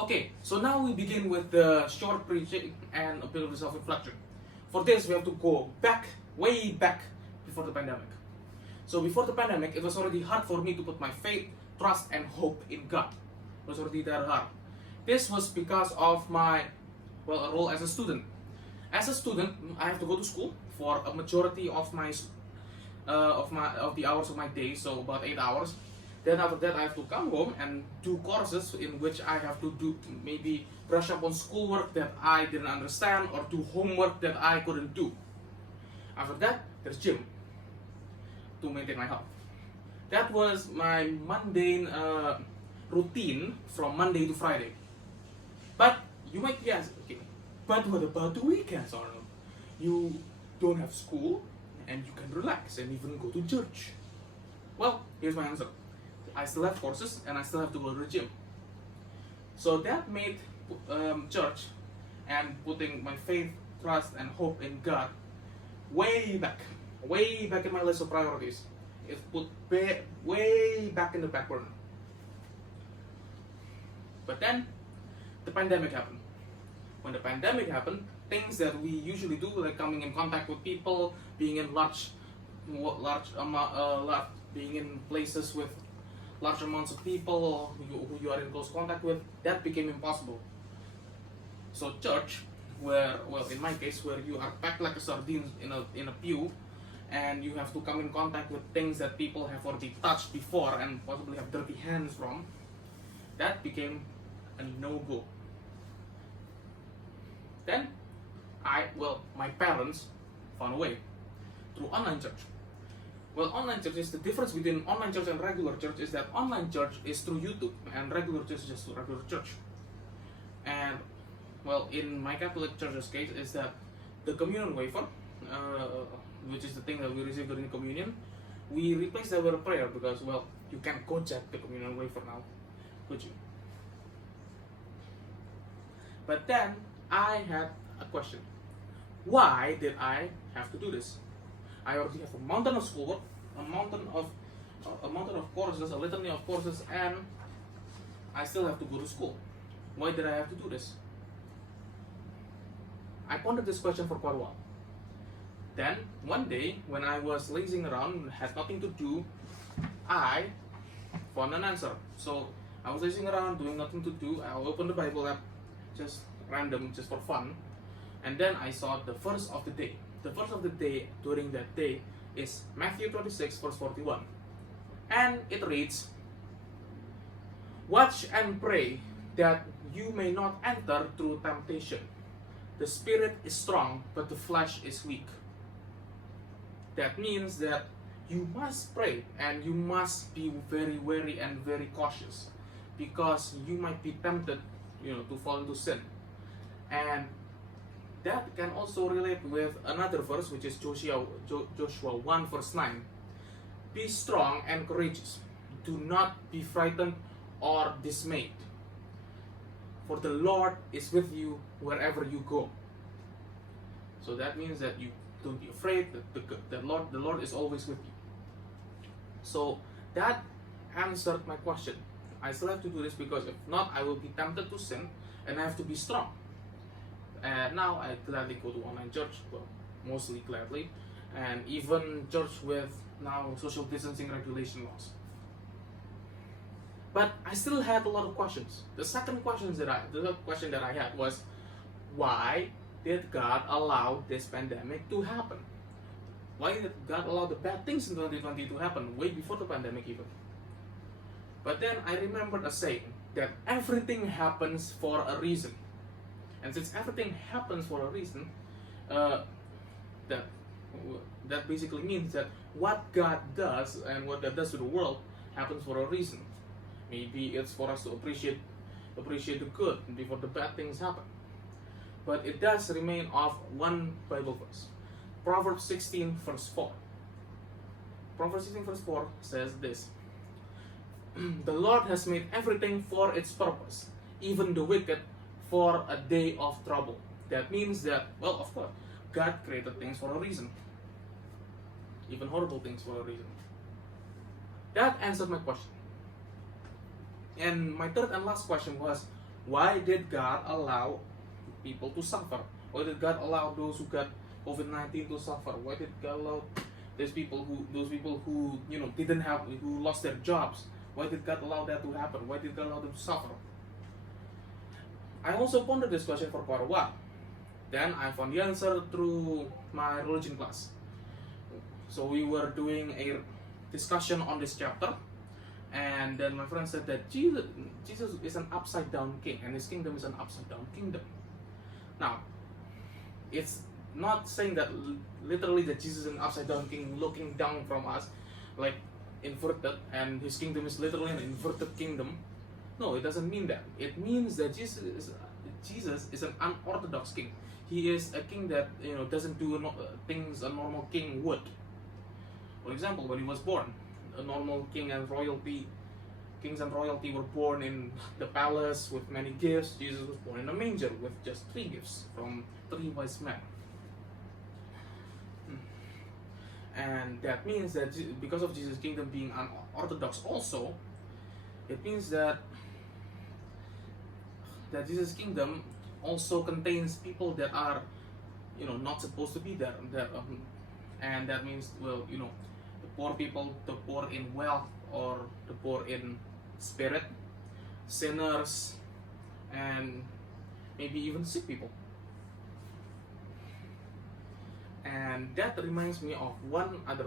Okay, so now we begin with the short preaching and a bit of self-reflection. For this, we have to go back, way back, before the pandemic. So before the pandemic, it was already hard for me to put my faith, trust, and hope in God. It was already that hard. This was because of my, role as a student. As a student, I have to go to school for a majority of the hours of my day, so about 8 hours. Then after that, I have to come home and do courses in which I have to do maybe brush up on schoolwork that I didn't understand or do homework that I couldn't do. After that, there's gym to maintain my health. That was my mundane routine from Monday to Friday. But you might be asking, okay, but what about the weekends, Arnold? You don't have school and you can relax and even go to church. Well, here's my answer. I still have courses and I still have to go to the gym. So that made church and putting my faith, trust, and hope in God way back in my list of priorities. It's put way back in the back burner. But then the pandemic happened. When the pandemic happened, things that we usually do, like coming in contact with people, being in being in places with large amounts of people who you are in close contact with, that became impossible. So church, in my case, where you are packed like a sardine in a pew, and you have to come in contact with things that people have already touched before and possibly have dirty hands from, that became a no-go. Then my parents found a way through online church. Well, online church is the difference between online church and regular church is that online church is through YouTube and regular church is just regular church. And in my Catholic church's case is that the communion wafer, which is the thing that we receive during communion, we replace that with a prayer because you can't Gojek the communion wafer now, could you? But then I had a question. Why did I have to do this? I already have a mountain of schoolwork, a mountain of courses, a litany of courses, and I still have to go to school. Why did I have to do this? I pondered this question for quite a while. Then one day, when I was lazing around, had nothing to do, I found an answer. So I was lazing around, doing nothing to do. I opened the Bible app, just random, just for fun, and then I saw the verse of the day. The verse of the day during that day is Matthew 26 verse 41. And it reads, "Watch and pray that you may not enter through temptation. The spirit is strong, but the flesh is weak." That means that you must pray and you must be very wary and very cautious because you might be tempted, to fall into sin. And that can also relate with another verse, which is Joshua 1 verse 9. "Be strong and courageous. Do not be frightened or dismayed. For the Lord is with you wherever you go." So that means that you don't be afraid, that the Lord is always with you. So that answered my question. I still have to do this because if not, I will be tempted to sin and I have to be strong. And now I gladly go to online church, mostly gladly, and even church with now social distancing regulation laws. But I still had a lot of questions. The question that I had was, why did God allow this pandemic to happen? Why did God allow the bad things in 2020 to happen, way before the pandemic even? But then I remembered a saying that everything happens for a reason. And since everything happens for a reason, that basically means that what God does and what God does to the world happens for a reason. Maybe it's for us to appreciate the good before the bad things happen. But it does remain of one Bible verse. Proverbs 16 verse 4. Proverbs 16 verse 4 says this: "The Lord has made everything for its purpose, even the wicked for a day of trouble." That means that, of course, God created things for a reason. Even horrible things for a reason. That answered my question. And my third and last question was, Why did God allow people to suffer? Why did God allow those who got COVID-19 to suffer? Why did God allow those people who didn't have, who lost their jobs? Why did God allow that to happen? Why did God allow them to suffer? I also pondered this question for quite a while. Then I found the answer through my religion class. So we were doing a discussion on this chapter, and then my friend said that Jesus is an upside down king, and his kingdom is an upside down kingdom. Now, it's not saying that literally that Jesus is an upside down king looking down from us, like inverted, and his kingdom is literally an inverted kingdom. No, it doesn't mean that. It means that Jesus is an unorthodox king. He is a king that doesn't do things a normal king would. For example, when he was born, a normal kings and royalty were born in the palace with many gifts. Jesus was born in a manger with just 3 gifts from 3 wise men. And that means that because of Jesus' kingdom being unorthodox also, it means that Jesus' kingdom also contains people that are not supposed to be there. And that means, well, the poor people, the poor in wealth, or the poor in spirit, sinners, and maybe even sick people. And that reminds me of one other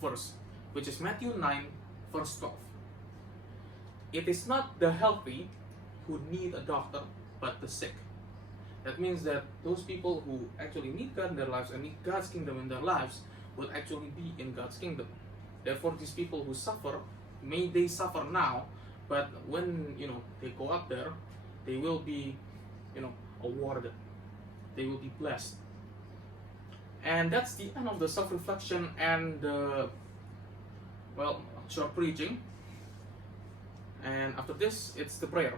verse, which is Matthew 9, verse 12. It is not the healthy who need a doctor, but the sick. That means that those people who actually need God in their lives and need God's kingdom in their lives will actually be in God's kingdom. Therefore, these people who suffer, may they suffer now, but when they go up there, they will be awarded. They will be blessed. And that's the end of the self-reflection and short preaching. And after this, it's the prayer.